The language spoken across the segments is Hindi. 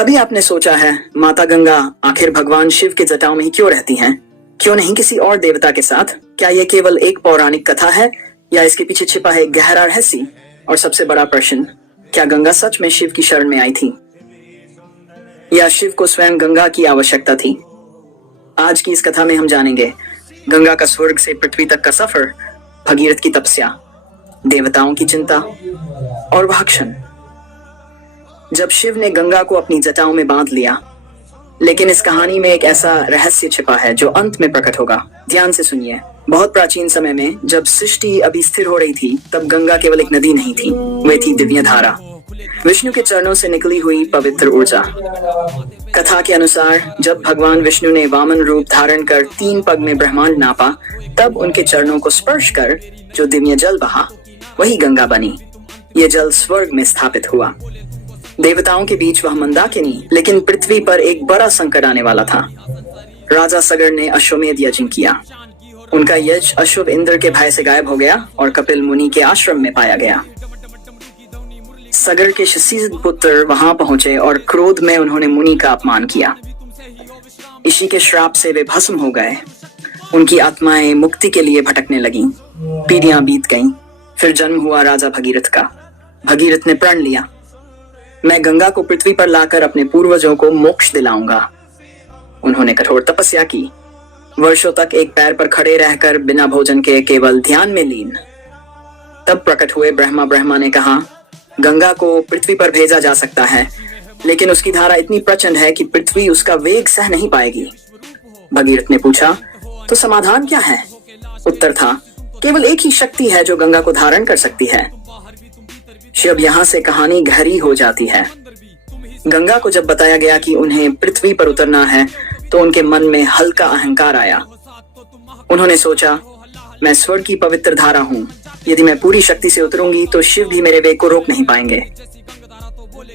कभी आपने सोचा है माता गंगा आखिर भगवान शिव के जटाओं में ही क्यों रहती हैं? क्यों नहीं किसी और देवता के साथ? क्या ये केवल एक पौराणिक कथा है या इसके पीछे छिपा है गहरा रहस्य? और सबसे बड़ा प्रश्न, क्या गंगा सच में शिव की शरण में आई थी या शिव को स्वयं गंगा की आवश्यकता थी? आज की इस कथा में हम जानेंगे गंगा का स्वर्ग से पृथ्वी तक का सफर, भगीरथ की तपस्या, देवताओं की चिंता और वह क्षण जब शिव ने गंगा को अपनी जटाओं में बांध लिया। लेकिन इस कहानी में एक ऐसा रहस्य छिपा है जो अंत में प्रकट होगा। ध्यान से सुनिए। बहुत प्राचीन समय में जब सृष्टि अभी स्थिर हो रही थी, तब गंगा केवल एक नदी नहीं थी, वह थी दिव्य धारा, विष्णु के चरणों से निकली हुई पवित्र ऊर्जा। कथा के अनुसार जब भगवान विष्णु ने वामन रूप धारण कर 3 पग में ब्रह्मांड नापा, तब उनके चरणों को स्पर्श कर जो दिव्य जल बहा, वही गंगा बनी। ये जल स्वर्ग में स्थापित हुआ। देवताओं के बीच वह मंदाकिनी, लेकिन पृथ्वी पर एक बड़ा संकट आने वाला था। राजा सगर ने अश्वमेध यज्ञ किया। उनका यज्ञ अशुभ इंद्र के भय से गायब हो गया और कपिल मुनि के आश्रम में पाया गया। सगर के शशीद पुत्र वहां पहुंचे और क्रोध में उन्होंने मुनि का अपमान किया। इसी के श्राप से वे भस्म हो गए। उनकी आत्माएं मुक्ति के लिए भटकने लगीं। पीढ़ियां बीत गईं। फिर जन्म हुआ राजा भगीरथ का। भगीरथ ने प्रण लिया, मैं गंगा को पृथ्वी पर लाकर अपने पूर्वजों को मोक्ष दिलाऊंगा। उन्होंने कठोर तपस्या की, वर्षों तक एक पैर पर खड़े रहकर बिना भोजन के केवल ध्यान में लीन। तब प्रकट हुए ब्रह्मा। ब्रह्मा ने कहा, गंगा को पृथ्वी पर भेजा जा सकता है, लेकिन उसकी धारा इतनी प्रचंड है कि पृथ्वी उसका वेग सह नहीं पाएगी। भगीरथ ने पूछा, तो समाधान क्या है? उत्तर था, केवल एक ही शक्ति है जो गंगा को धारण कर सकती है। शिव यहाँ से कहानी गहरी हो जाती है। गंगा को जब बताया गया कि उन्हें पृथ्वी पर उतरना है, तो उनके मन में हल्का अहंकार आया। उन्होंने सोचा, मैं स्वर्ग की पवित्र धारा हूँ, यदि मैं पूरी शक्ति से उतरूंगी तो शिव भी मेरे वेग को रोक नहीं पाएंगे।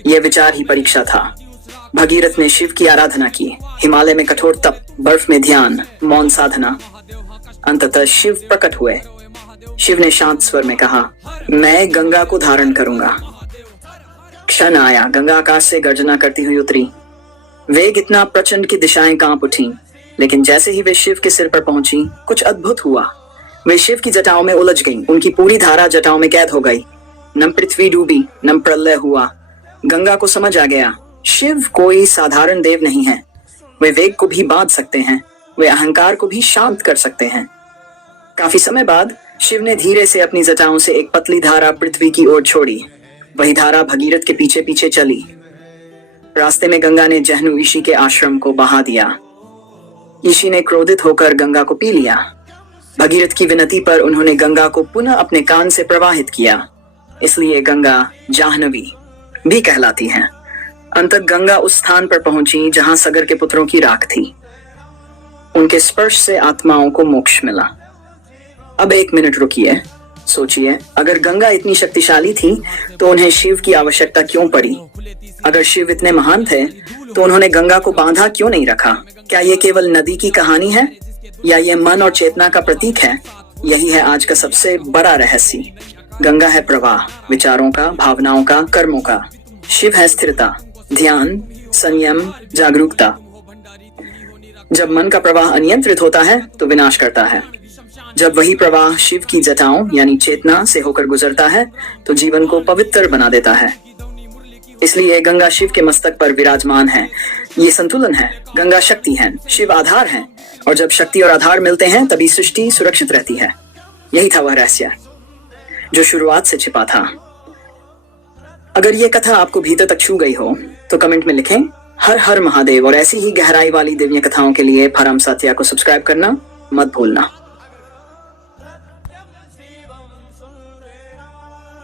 यह विचार ही परीक्षा था। भगीरथ ने शिव की आराधना की। हिमालय में कठोर तप, बर्फ में ध्यान, मौन साधना। अंततः शिव प्रकट हुए। शिव ने शांत स्वर में कहा, मैं गंगा को धारण करूंगा। क्षण आया, गंगा आकाश से गर्जना करती हुई उतरी। वेग इतना प्रचंड की दिशाएं कांप उठी। लेकिन जैसे ही वे शिव के सिर पर पहुंची, कुछ अद्भुत हुआ। वे शिव की जटाओं में उलझ गईं। उनकी पूरी धारा जटाओं में कैद हो गई। न पृथ्वी डूबी, न प्रलय हुआ। गंगा को समझ आ गया, शिव कोई साधारण देव नहीं है। वे वेग को भी बांध सकते हैं, वे अहंकार को भी शांत कर सकते हैं। काफी समय बाद शिव ने धीरे से अपनी जटाओं से एक पतली धारा पृथ्वी की ओर छोड़ी। वही धारा भगीरथ के पीछे पीछे चली। रास्ते में गंगा ने जहनु ऋषि के आश्रम को बहा दिया। ऋषि ने क्रोधित होकर गंगा को पी लिया। भगीरथ की विनती पर उन्होंने गंगा को पुनः अपने कान से प्रवाहित किया। इसलिए गंगा जाह्नवी भी कहलाती है। अंततः गंगा उस स्थान पर पहुंची जहां सगर के पुत्रों की राख थी। उनके स्पर्श से आत्माओं को मोक्ष मिला। अब 1 मिनट रुकिए, सोचिए, अगर गंगा इतनी शक्तिशाली थी तो उन्हें शिव की आवश्यकता क्यों पड़ी? अगर शिव इतने महान थे तो उन्होंने गंगा को बांधा क्यों नहीं रखा? क्या ये केवल नदी की कहानी है या ये मन और चेतना का प्रतीक है? यही है आज का सबसे बड़ा रहस्य। गंगा है प्रवाह, विचारों का, भावनाओं का, कर्मों का। शिव है स्थिरता, ध्यान, संयम, जागरूकता। जब मन का प्रवाह अनियंत्रित होता है तो विनाश करता है। जब वही प्रवाह शिव की जटाओं यानी चेतना से होकर गुजरता है तो जीवन को पवित्र बना देता है। इसलिए गंगा शिव के मस्तक पर विराजमान है। ये संतुलन है। गंगा शक्ति है, शिव आधार है, और जब शक्ति और आधार मिलते हैं तभी सृष्टि सुरक्षित रहती है। यही था वह रहस्य जो शुरुआत से छिपा था। अगर ये कथा आपको भीतर तक छू गई हो तो कमेंट में लिखें हर हर महादेव। और ऐसी ही गहराई वाली दिव्य कथाओं के लिए परम सत्या को सब्सक्राइब करना मत भूलना।